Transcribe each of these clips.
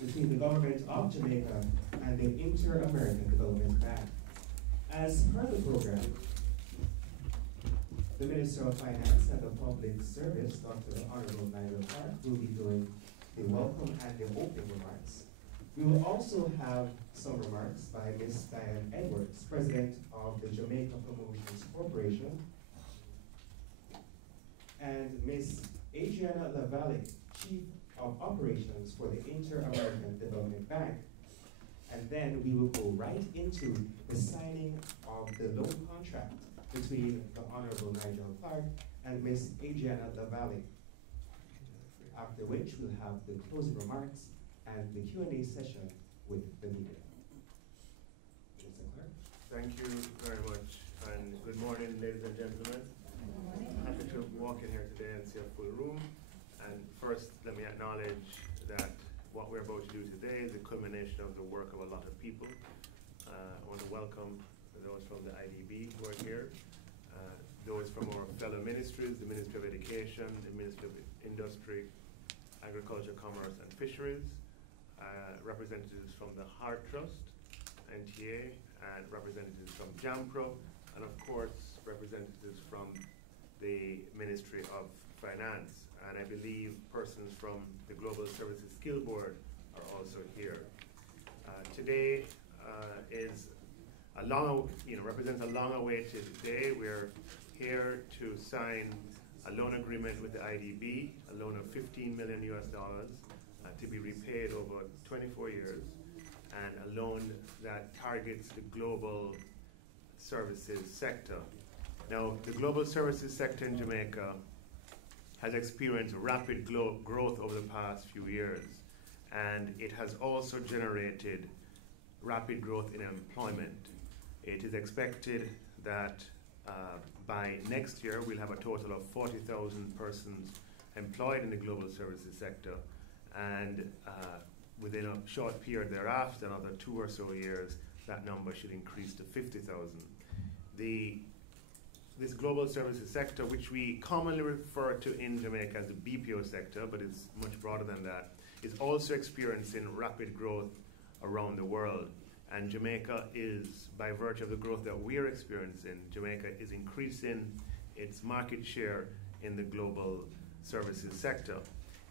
between the government of Jamaica and the Inter-American Development Bank. As per the program, the Minister of Finance and the Public Service, Dr. Honorable Nigel Clark, will be doing the welcome and the opening remarks. We will also have some remarks by Ms. Diane Edwards, President of the Jamaica Promotions Corporation, and Ms. Adriana Lavalle, Chief of Operations for the Inter-American Development Bank. And then we will go right into the signing of the loan contract between the Honorable Nigel Clark and Ms. Adriana Lavalle. After which we'll have the closing remarks and the Q&A session with the media. Mr. Clark. Thank you very much, and good morning, ladies and gentlemen. Happy to walk in here today and see a full room. And first, let me acknowledge that what we're about to do today is a culmination of the work of a lot of people. I want to welcome those from the IDB who are here, those from our fellow ministries, the Ministry of Education, the Ministry of Industry, Agriculture, Commerce and Fisheries, representatives from the Heart Trust, NTA, and representatives from JAMPRO, and of course representatives from the Ministry of Finance. And I believe persons from the Global Services Skill Board are also here. Today is a long, represents a long-awaited day. We're here to sign a loan agreement with the IDB, a loan of $15 million to be repaid over 24 years, and a loan that targets the global services sector. Now, the global services sector in Jamaica has experienced rapid growth over the past few years, and it has also generated rapid growth in employment. It is expected that by next year we'll have a total of 40,000 persons employed in the global services sector, and within a short period thereafter, another 2 or so years, that number should increase to 50,000. This global services sector, which we commonly refer to in Jamaica as the BPO sector, but it's much broader than that, is also experiencing rapid growth around the world. And Jamaica is, by virtue of the growth that we are experiencing, Jamaica is increasing its market share in the global services sector.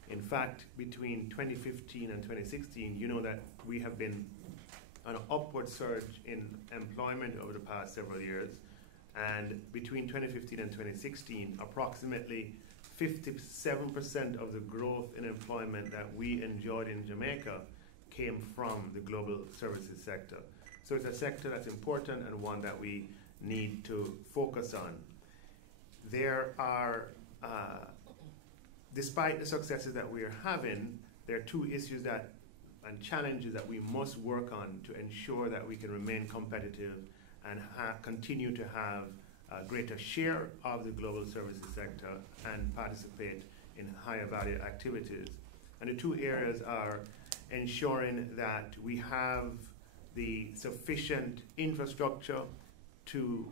In fact, between 2015 and 2016, you know that we have been on an upward surge in employment over the past several years. And between 2015 and 2016, approximately 57% of the growth in employment that we enjoyed in Jamaica came from the global services sector. So it's a sector that's important and one that we need to focus on. There are, despite the successes that we are having, there are two issues and challenges that we must work on to ensure that we can remain competitive and continue to have a greater share of the global services sector and participate in higher value activities. And the two areas are ensuring that we have the sufficient infrastructure to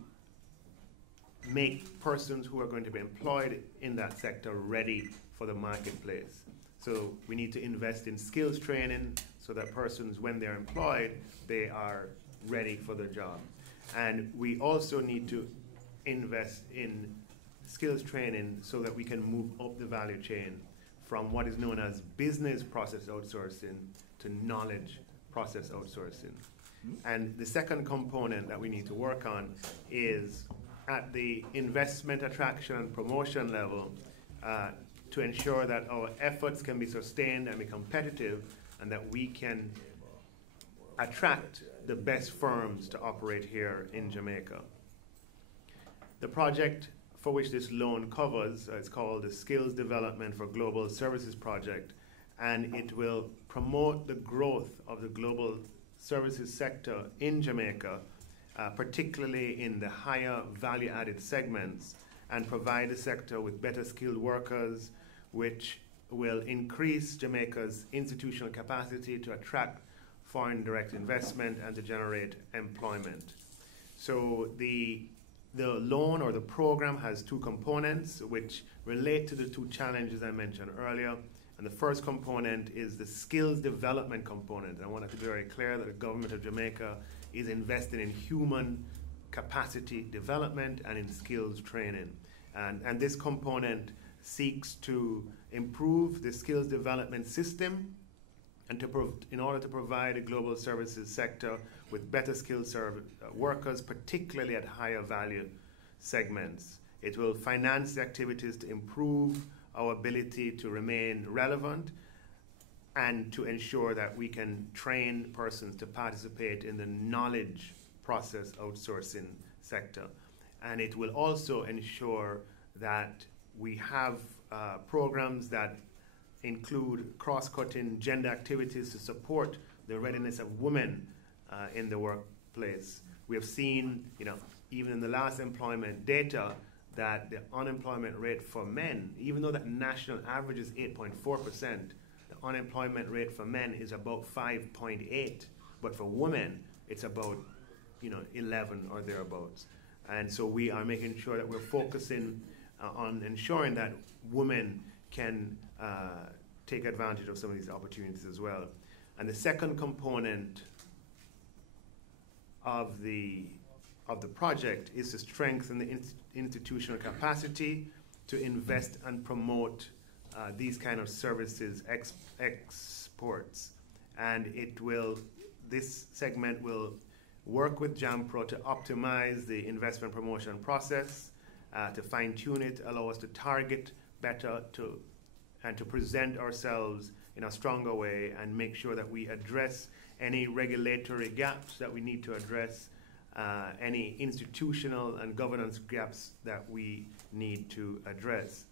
make persons who are going to be employed in that sector ready for the marketplace. So we need to invest in skills training so that persons, when they're employed, they are ready for their job. And we also need to invest in skills training so that we can move up the value chain from what is known as business process outsourcing to knowledge process outsourcing. And the second component that we need to work on is at the investment, attraction, and promotion level to ensure that our efforts can be sustained and be competitive, and that we can attract the best firms to operate here in Jamaica. The project for which this loan covers is called the Skills Development for Global Services Project, and it will promote the growth of the global services sector in Jamaica, particularly in the higher value-added segments, and provide the sector with better skilled workers, which will increase Jamaica's institutional capacity to attract foreign direct investment and to generate employment. So the loan or the program has two components which relate to the two challenges I mentioned earlier, And the first component is the skills development component. I want to be very clear that the government of Jamaica is investing in human capacity development and in skills training. And this component seeks to improve the skills development system and in order to provide a global services sector with better skilled workers, particularly at higher value segments. It will finance the activities to improve our ability to remain relevant and to ensure that we can train persons to participate in the knowledge process outsourcing sector. And it will also ensure that we have programs that include cross-cutting gender activities to support the readiness of women in the workplace. We have seen, even in the last employment data, that the unemployment rate for men, even though that national average is 8.4%, the unemployment rate for men is about 5.8, but for women, it's about 11 or thereabouts. And so we are making sure that we're focusing on ensuring that women can take advantage of some of these opportunities as well. And the second component of the project is to strengthen the institutional capacity to invest and promote these kind of services exports. And this segment will work with JAMPRO to optimize the investment promotion process, to fine-tune it, allow us to target better and to present ourselves in a stronger way and make sure that we address any regulatory gaps that we need to address, any institutional and governance gaps that we need to address.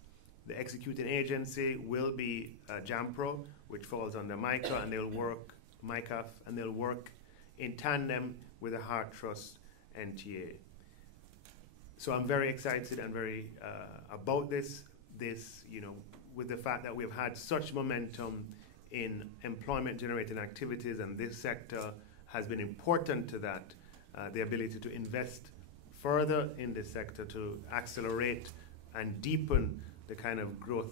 The executing agency will be JAMPRO, which falls under MICA, and they'll work MICAF, and they'll work in tandem with the Heart Trust NTA. So I'm very excited and very about this, with the fact that we've had such momentum in employment generating activities, and this sector has been important to that. The ability to invest further in this sector to accelerate and deepen the kind of growth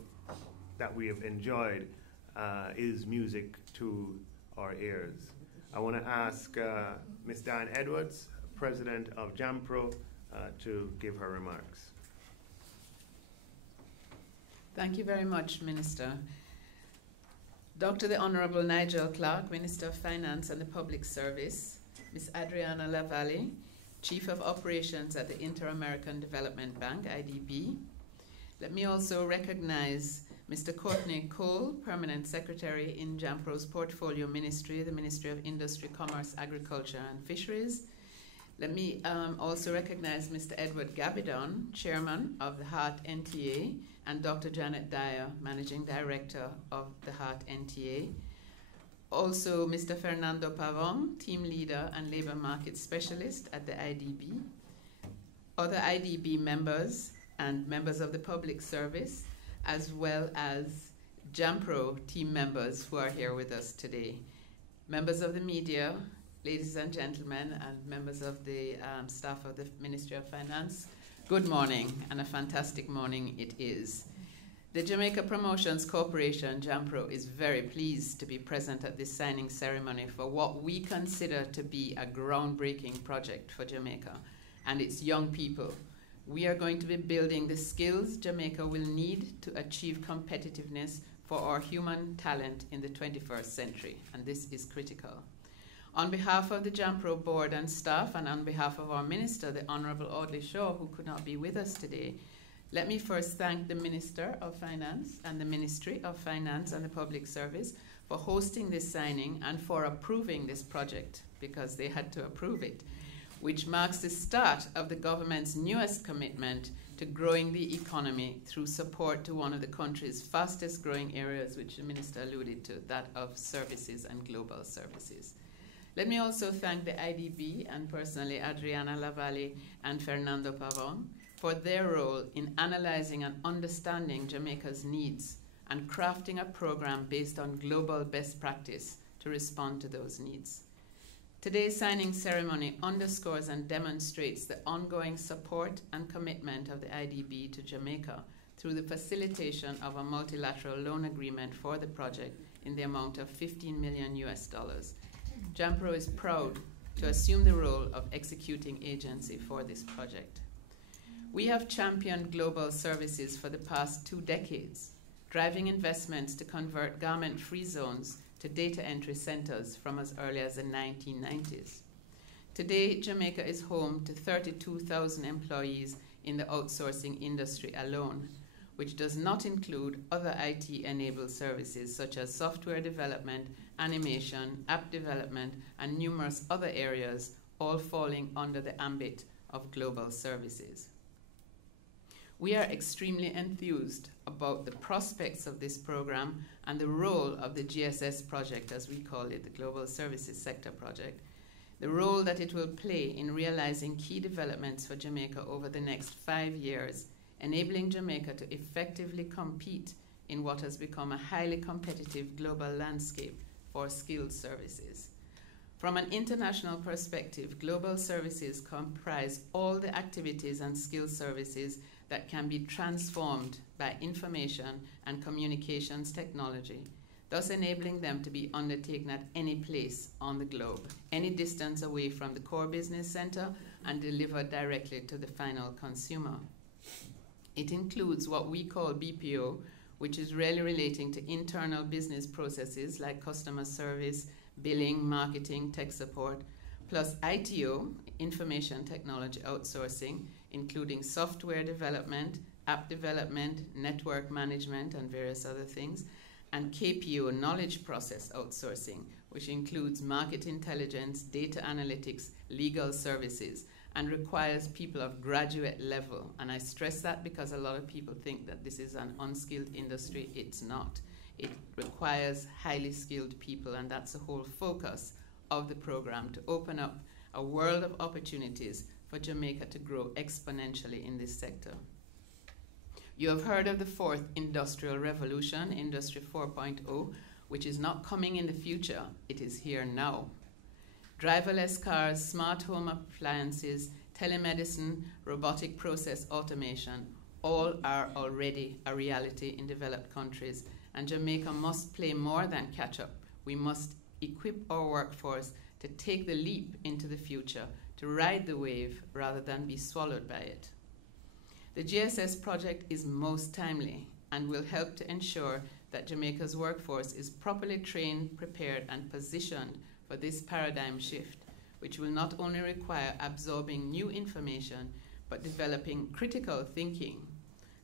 that we have enjoyed is music to our ears. I want to ask Ms. Diane Edwards, President of JAMPRO, to give her remarks. Thank you very much, Minister. Dr. the Honorable Nigel Clark, Minister of Finance and the Public Service, Ms. Adriana Lavalle, Chief of Operations at the Inter-American Development Bank, IDB. Let me also recognize Mr. Courtney Cole, Permanent Secretary in JAMPRO's Portfolio Ministry, the Ministry of Industry, Commerce, Agriculture and Fisheries. Let me also recognize Mr. Edward Gabidon, Chairman of the Heart NTA, and Dr. Janet Dyer, Managing Director of the Heart NTA. Also, Mr. Fernando Pavon, Team Leader and Labor Market Specialist at the IDB. Other IDB members and members of the public service, as well as JAMPRO team members who are here with us today. Members of the media, ladies and gentlemen, and members of the staff of the Ministry of Finance, good morning, and a fantastic morning it is. The Jamaica Promotions Corporation, JAMPRO, is very pleased to be present at this signing ceremony for what we consider to be a groundbreaking project for Jamaica and its young people. We are going to be building the skills Jamaica will need to achieve competitiveness for our human talent in the 21st century, and this is critical. On behalf of the JAMPRO board and staff, and on behalf of our minister, the Honorable Audley Shaw, who could not be with us today, let me first thank the Minister of Finance and the Ministry of Finance and the Public Service for hosting this signing and for approving this project, because they had to approve it, which marks the start of the government's newest commitment to growing the economy through support to one of the country's fastest growing areas, which the Minister alluded to, that of services and global services. Let me also thank the IDB and personally Adriana Lavalle and Fernando Pavon for their role in analyzing and understanding Jamaica's needs and crafting a program based on global best practice to respond to those needs. Today's signing ceremony underscores and demonstrates the ongoing support and commitment of the IDB to Jamaica through the facilitation of a multilateral loan agreement for the project in the amount of $15 million. JAMPRO is proud to assume the role of executing agency for this project. We have championed global services for the past 2 decades, driving investments to convert garment-free zones to data entry centers from as early as the 1990s. Today, Jamaica is home to 32,000 employees in the outsourcing industry alone, which does not include other IT-enabled services such as software development, animation, app development, and numerous other areas, all falling under the ambit of global services. We are extremely enthused about the prospects of this program and the role of the GSS project, as we call it, the Global Services Sector Project, the role that it will play in realizing key developments for Jamaica over the next 5 years, enabling Jamaica to effectively compete in what has become a highly competitive global landscape for skilled services. From an international perspective, global services comprise all the activities and skill services that can be transformed by information and communications technology, thus enabling them to be undertaken at any place on the globe, any distance away from the core business center, and delivered directly to the final consumer. It includes what we call BPO, which is really relating to internal business processes like customer service, billing, marketing, tech support, plus ITO, information technology outsourcing, including software development, app development, network management, and various other things, and KPO, knowledge process outsourcing, which includes market intelligence, data analytics, legal services, and requires people of graduate level. And I stress that because a lot of people think that this is an unskilled industry. It's not. It requires highly skilled people, and that's the whole focus of the program, to open up a world of opportunities for Jamaica to grow exponentially in this sector. You have heard of the 4th Industrial Revolution, Industry 4.0, which is not coming in the future, it is here now. Driverless cars, smart home appliances, telemedicine, robotic process automation, all are already a reality in developed countries, and Jamaica must play more than catch up. We must equip our workforce to take the leap into the future, to ride the wave rather than be swallowed by it. The GSS project is most timely and will help to ensure that Jamaica's workforce is properly trained, prepared, and positioned for this paradigm shift, which will not only require absorbing new information, but developing critical thinking,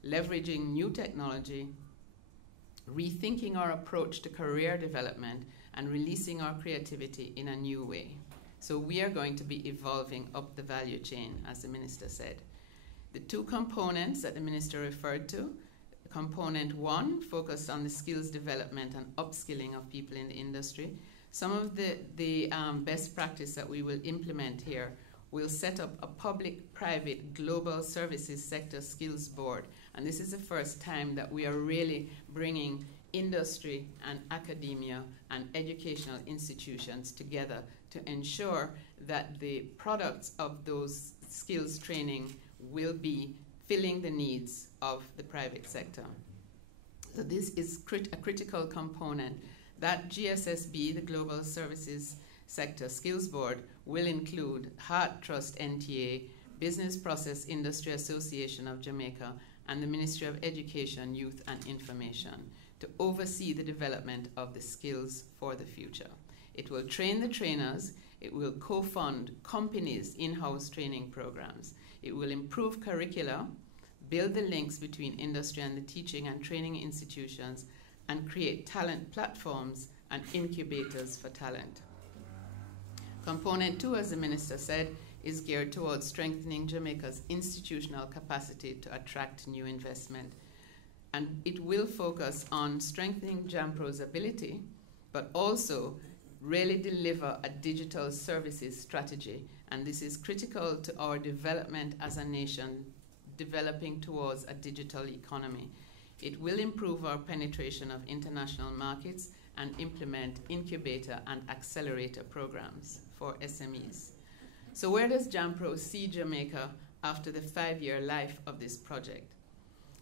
leveraging new technology, rethinking our approach to career development, and releasing our creativity in a new way. So we are going to be evolving up the value chain, as the Minister said. The 2 components that the Minister referred to, component 1 focused on the skills development and upskilling of people in the industry. Some of the best practice that we will implement here will set up a public-private global services sector skills board. And this is the first time that we are really bringing industry and academia and educational institutions together to ensure that the products of those skills training will be filling the needs of the private sector. So this is a critical component. That GSSB, the Global Services Sector Skills Board, will include Heart Trust NTA, Business Process Industry Association of Jamaica, and the Ministry of Education, Youth and Information to oversee the development of the skills for the future. It will train the trainers. It will co-fund companies' in-house training programs. It will improve curricula, build the links between industry and the teaching and training institutions, and create talent platforms and incubators for talent. Component 2, as the Minister said, is geared towards strengthening Jamaica's institutional capacity to attract new investment. And it will focus on strengthening JAMPRO's ability, but also really deliver a digital services strategy. And this is critical to our development as a nation, developing towards a digital economy. It will improve our penetration of international markets and implement incubator and accelerator programs for SMEs. So where does JAMPRO see Jamaica after the 5-year life of this project?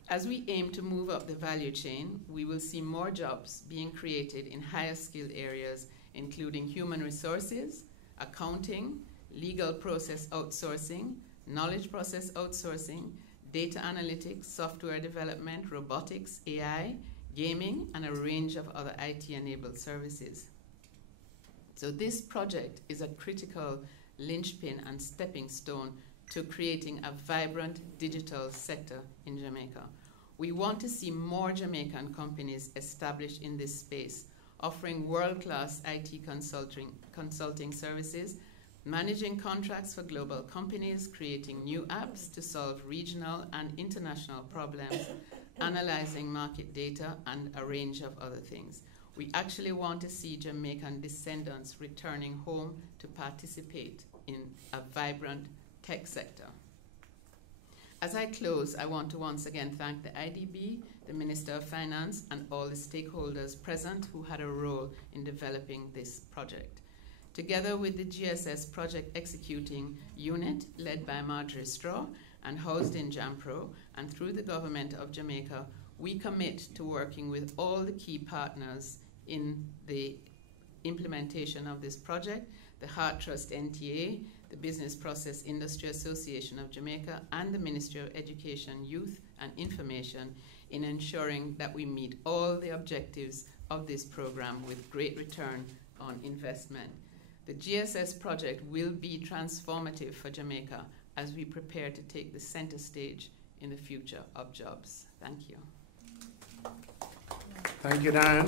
As we aim to move up the value chain, we will see more jobs being created in higher skilled areas, including human resources, accounting, legal process outsourcing, knowledge process outsourcing, data analytics, software development, robotics, AI, gaming, and a range of other IT-enabled services. So this project is a critical linchpin and stepping stone to creating a vibrant digital sector in Jamaica. We want to see more Jamaican companies established in this space, offering world-class IT consulting services, managing contracts for global companies, creating new apps to solve regional and international problems, analyzing market data, and a range of other things. We actually want to see Jamaican descendants returning home to participate in a vibrant tech sector. As I close, I want to once again thank the IDB, the Minister of Finance, and all the stakeholders present who had a role in developing this project. Together with the GSS Project Executing Unit, led by Marjorie Straw and housed in JAMPRO, and through the Government of Jamaica, we commit to working with all the key partners in the implementation of this project, the Heart Trust NTA, the Business Process Industry Association of Jamaica, and the Ministry of Education, Youth and Information, in ensuring that we meet all the objectives of this program with great return on investment. The GSS project will be transformative for Jamaica as we prepare to take the center stage in the future of jobs. Thank you. Thank you, Diane.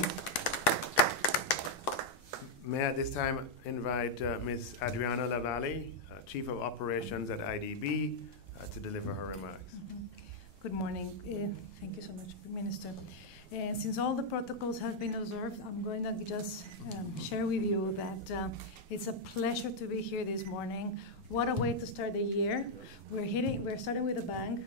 May I at this time invite Ms. Adriana Lavalle, Chief of Operations at IDB, to deliver her remarks. Good morning. Thank you so much, Minister. Since all the protocols have been observed, I'm going to just share with you that it's a pleasure to be here this morning. What a way to start the year. We're starting with a bang.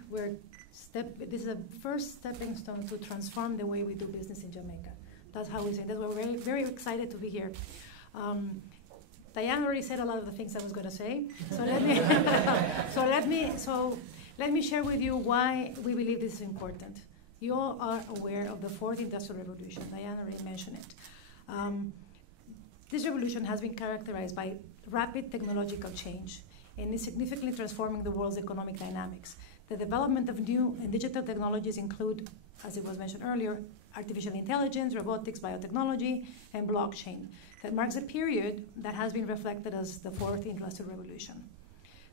This is a first stepping stone to transform the way we do business in Jamaica. That's how we say it. That's why we're very, very excited to be here. Diane already said a lot of the things I was going to say. So let me share with you why we believe this is important. You all are aware of the fourth industrial revolution. Diane already mentioned it. This revolution has been characterized by rapid technological change and is significantly transforming the world's economic dynamics. The development of new and digital technologies include, as it was mentioned earlier, artificial intelligence, robotics, biotechnology, and blockchain. That marks a period that has been reflected as the fourth industrial revolution.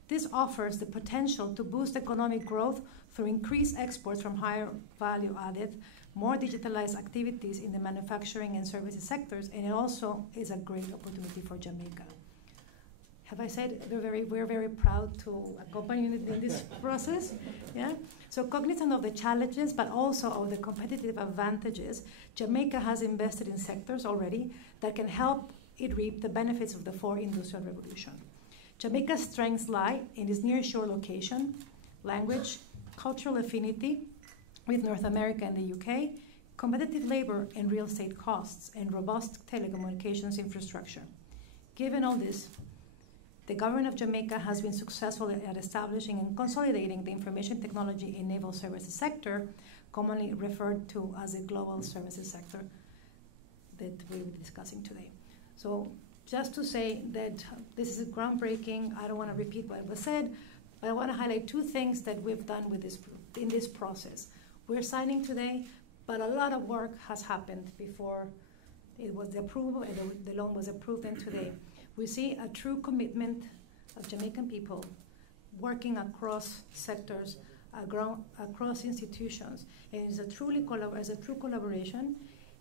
This offers the potential to boost economic growth through increased exports from higher value added, more digitalized activities in the manufacturing and services sectors, and it also is a great opportunity for Jamaica. Have I said we're very proud to accompany you in this process? Yeah. So cognizant of the challenges, but also of the competitive advantages, Jamaica has invested in sectors already that can help it reap the benefits of the fourth industrial revolution. Jamaica's strengths lie in its nearshore location, language, cultural affinity with North America and the UK, competitive labor and real estate costs, and robust telecommunications infrastructure. Given all this, the government of Jamaica has been successful at establishing and consolidating the information technology-enabled services sector, commonly referred to as the global services sector that we will be discussing today. So just to say that this is groundbreaking, I don't want to repeat what was said, but I want to highlight two things that we've done with in this process. We're signing today, but a lot of work has happened before it was the approval and the loan was approved, and today we see a true commitment of Jamaican people working across sectors, across institutions, and it's a true collaboration.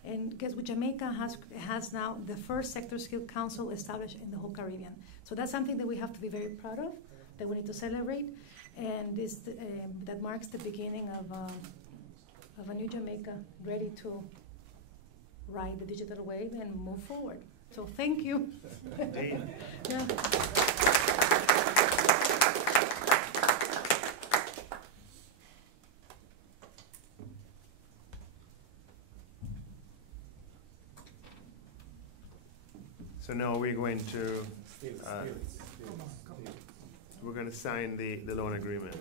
And guess what? Jamaica has now the first sector skill council established in the whole Caribbean. So that's something that we have to be very proud of, that we need to celebrate, and that marks the beginning of a new Jamaica ready to ride the digital wave and move forward. So thank you. Yeah. So now we're going to we're going to sign the loan agreement.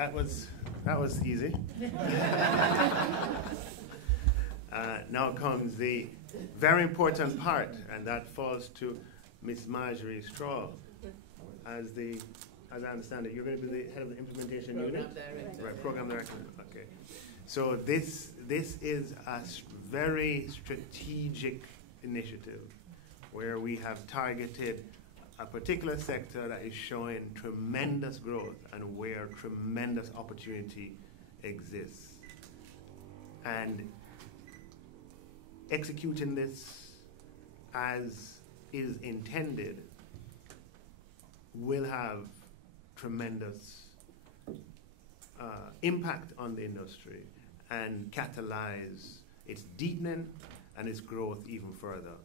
that was easy. Now comes the very important part, and that falls to Miss Marjorie Straw. As I understand it, you're going to be the head of the implementation unit? Director. Right, program director. Okay. So this is a very strategic initiative where we have targeted a particular sector that is showing tremendous growth and where tremendous opportunity exists. And executing this as is intended will have tremendous impact on the industry and catalyze its deepening and its growth even further.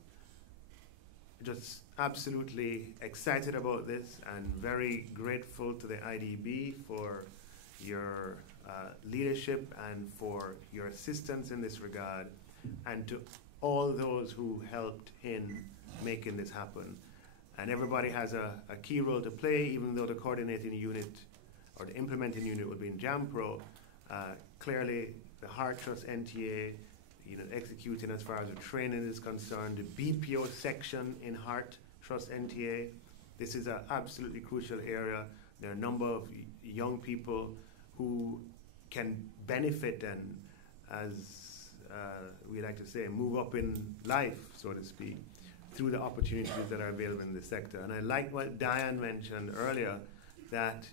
Just absolutely excited about this and very grateful to the IDB for your leadership and for your assistance in this regard, and to all those who helped in making this happen. And everybody has a key role to play, even though the coordinating unit or the implementing unit would be in JAMPRO. Clearly, the Heart Trust NTA, executing as far as the training is concerned, the BPO section in Heart Trust NTA. This is an absolutely crucial area. There are a number of young people who can benefit and, as we like to say, move up in life, so to speak, through the opportunities that are available in this sector. And I like what Diane mentioned earlier, that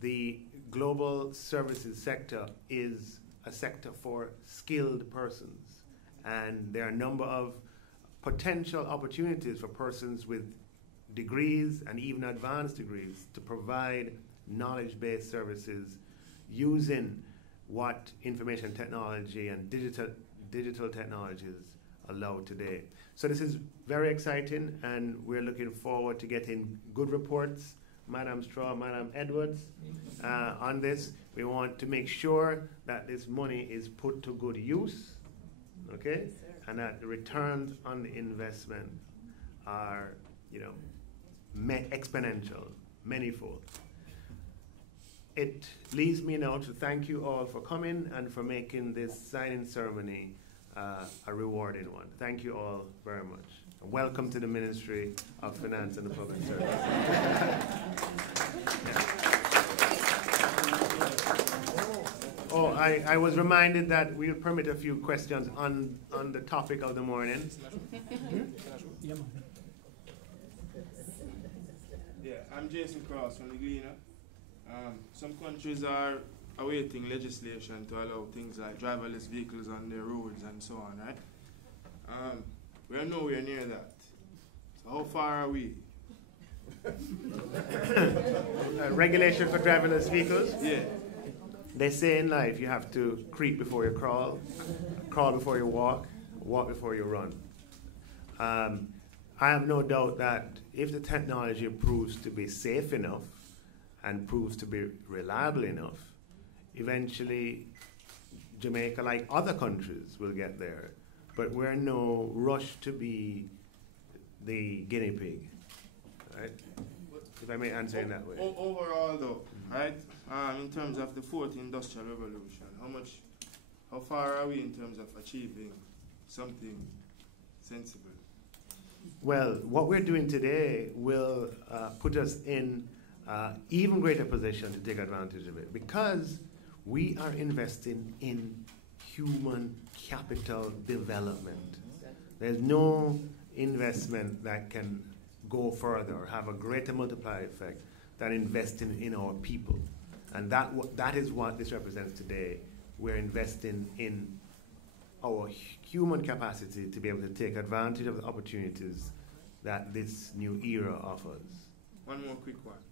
the global services sector is a sector for skilled persons. And there are a number of potential opportunities for persons with degrees and even advanced degrees to provide knowledge-based services using what information technology and digital technologies allow today. So this is very exciting, and we're looking forward to getting good reports, Madam Straw, Madam Edwards, on this. We want to make sure that this money is put to good use, okay, and that the returns on the investment are, exponential, manifold. It leaves me now to thank you all for coming and for making this signing ceremony a rewarding one. Thank you all very much. Welcome to the Ministry of Finance and the Public Service. Oh, I was reminded that we'll permit a few questions on the topic of the morning. Yeah, I'm Jason Cross from the Gleaner. Some countries are awaiting legislation to allow things like driverless vehicles on their roads and so on, right? We're nowhere near that. So how far are we? Regulation for driverless vehicles? Yeah. They say in life you have to creep before you crawl, crawl before you walk, walk before you run. I have no doubt that if the technology proves to be safe enough and proves to be reliable enough, eventually Jamaica, like other countries, will get there. But we're in no rush to be the guinea pig, right? If I may answer in that way. Overall though, right, in terms of the fourth industrial revolution, how far are we in terms of achieving something sensible? Well, what we're doing today will put us in even greater position to take advantage of it, because we are investing in human capital development. There's no investment that can go further or have a greater multiplier effect than investing in our people. And that is what this represents today. We're investing in our human capacity to be able to take advantage of the opportunities that this new era offers. One more quick one.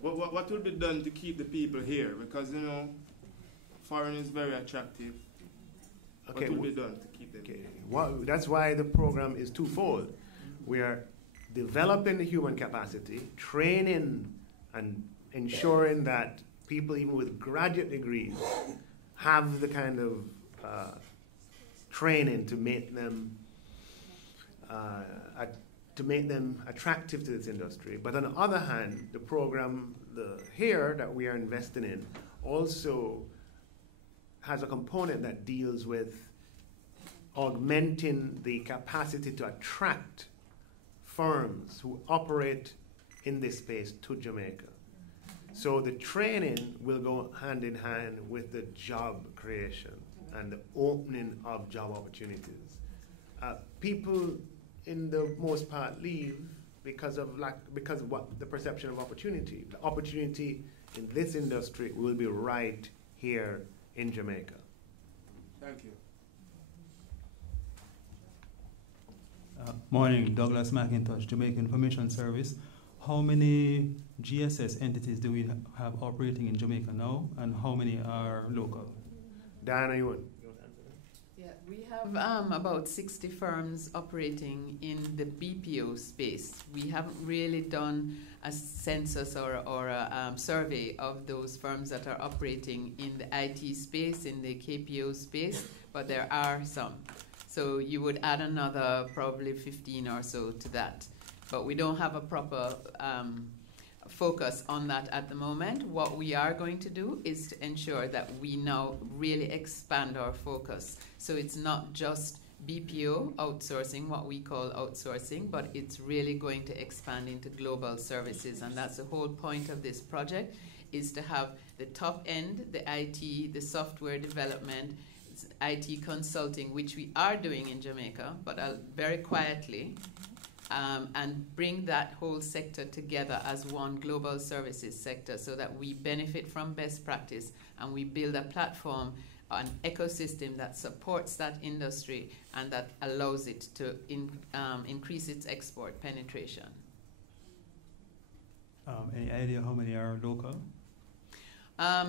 What will be done to keep the people here? Because, foreign is very attractive. Okay, what will be done to keep them here? That's why the program is twofold. We are developing the human capacity, training and ensuring that people even with graduate degrees have the kind of training to make them attractive to this industry. But on the other hand, the program, here that we are investing in also has a component that deals with augmenting the capacity to attract firms who operate in this space to Jamaica. So the training will go hand in hand with the job creation and the opening of job opportunities. People, in the most part, leave because of what the perception of opportunity. The opportunity in this industry will be right here in Jamaica. Thank you. Morning, Douglas McIntosh, Jamaica Information Service. How many GSS entities do we have operating in Jamaica now, and how many are local? Diana, you want to answer that? Yeah, we have about 60 firms operating in the BPO space. We haven't really done a census or a survey of those firms that are operating in the IT space, in the KPO space, but there are some. So you would add another probably 15 or so to that. But we don't have a proper focus on that at the moment. What we are going to do is to ensure that we now really expand our focus. So it's not just BPO outsourcing, what we call outsourcing, but it's really going to expand into global services. And that's the whole point of this project, is to have the top end, the IT, the software development, IT consulting, which we are doing in Jamaica, but very quietly, and bring that whole sector together as one global services sector so that we benefit from best practice and we build a platform, an ecosystem that supports that industry and that allows it to increase its export penetration. Any idea how many are local?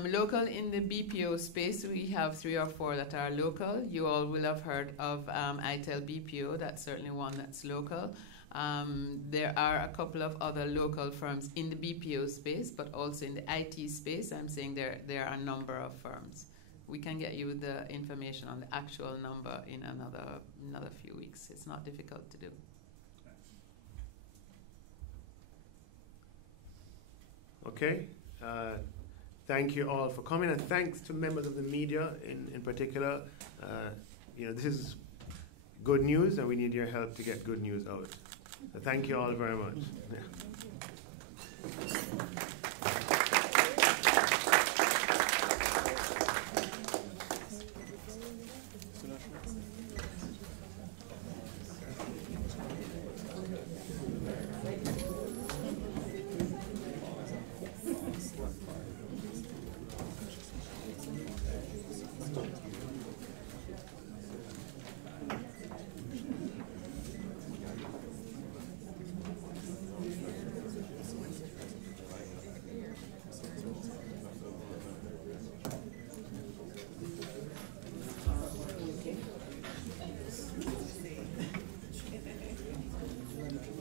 Local in the BPO space, we have 3 or 4 that are local. You all will have heard of ITEL BPO. That's certainly one that's local. There are a couple of other local firms in the BPO space, but also in the IT space. I'm saying there are a number of firms. We can get you the information on the actual number in another few weeks. It's not difficult to do. Okay. Thank you all for coming, and thanks to members of the media in particular. This is good news, and we need your help to get good news out. So thank you all very much.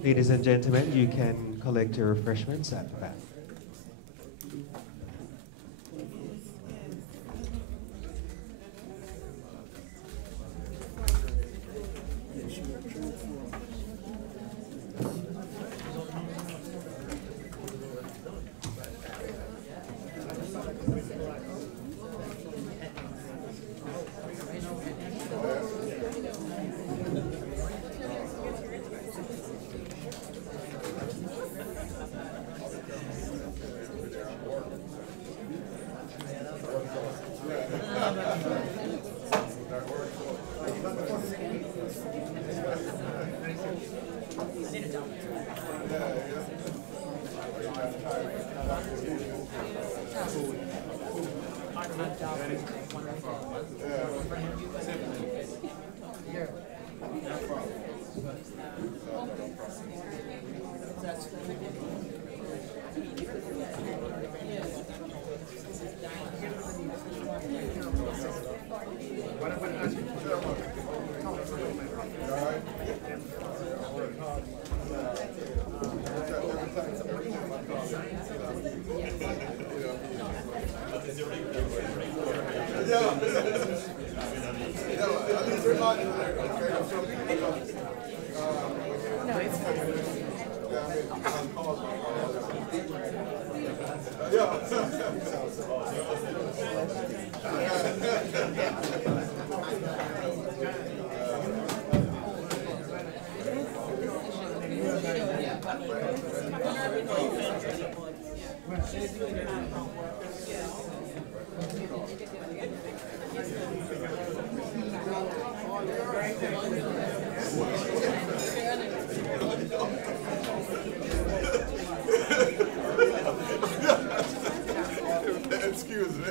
Ladies and gentlemen, you can collect your refreshments at the back. No, it's fine. Excuse me.